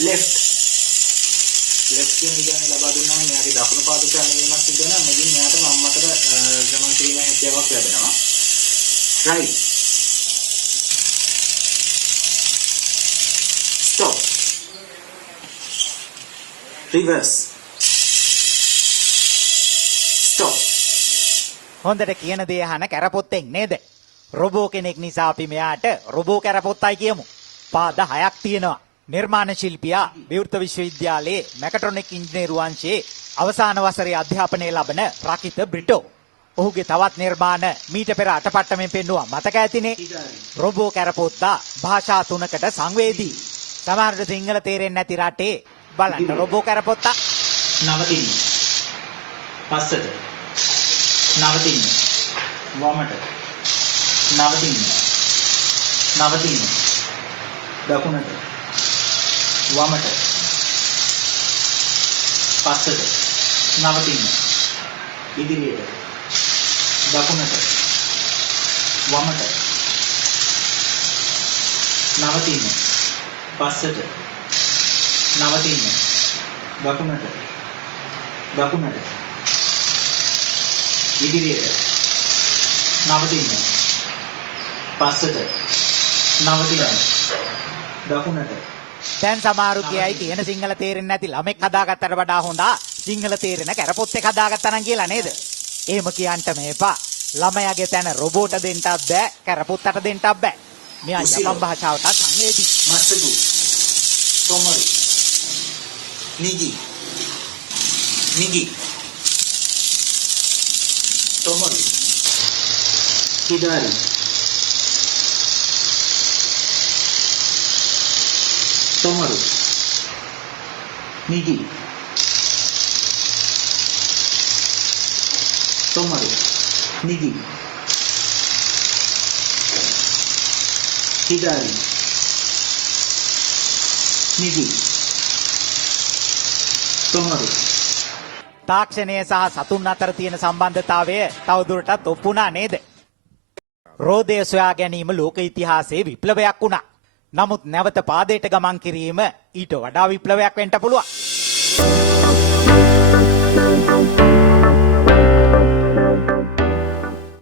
left කියන විදිහට ලබා දුන්නාම මෙයාගේ දකුණු පාද චලනයක් සිදු වෙනවා. මෙදින් මෙයාට වම් අතට ගමන් කිරීමේ හැකියාවක් ලැබෙනවා. right stop reverse stop. හොඳට කියන දේ අහන කැරපොත්තෙක් නේද? රොබෝ කෙනෙක් නිසා අපි මෙයාට රොබෝ කැරපොත්තයි කියමු. පාද 6ක් තියෙනවා. නිර්මාණ ශිල්පියා විවෘත විශ්වවිද්‍යාලයේ මැකට්‍රොනික ඉංජිනේරු අංශයේ අවසාන වසරේ අධ්‍යාපනය ලබන රකිත බ්‍රිටෝ. ඔහුගේ තවත් නිර්මාණ මීට පෙර අටපට්ටමෙන් පෙන්නුවා මතක ඇතිනේ. රොබෝ කැරපොත්තා භාෂා 3කට සංවේදී. සමහරට සිංහල තේරෙන්නේ නැති රටේ බලන්න රොබෝ කැරපොත්තා. නවතින්න. පස්සට. නවතින්න. වමට. නවතින්න. නවතින්න. දකුණට. වමට. පස්සට. නවතින්න. ඉදිරියට. දකුණට. වමට. නවතින්න. පස්සට. නවතින්න. දකුණට. දකුණට. ඉදිරියට. නවතින්න. පස්සට. නවතින්න. දකුණට. දැන් සමහරු කියයි කියන සිංහල තේරෙන්නේ නැති ළමෙක් හදාගත්තට වඩා හොඳා සිංහල තේරෙන කැරපොත්තෙක් හදාගත්තා නම් කියලා නේද? එහෙම කියන්න මේපා. ළමයාගේ තැන රොබෝට දෙන්නත් බෑ, කැරපොත්තට දෙන්නත් බෑ. මෙයා ජපන් භාෂාවට සංවේදී. මස්සගු. තොමරු. නිගි. නිගි. තොමරු. හිදාරි. තොමරු. නිගි. තොමරු. නිගි. හිදාරි. නිගි. තොමරු. තාක්ෂණය සහ සතුන් අතර තියෙන සම්බන්ධතාවය තවදුරටත් ඔප්පුණා නේද? රෝදය සොයා ගැනීම ලෝක ඉතිහාසයේ විප්ලවයක් වුණා. නමුත් නැවත පාදයට ගමන් කිරීම ඊට වඩා විප්ලවයක් වෙන්න පුළුවන්.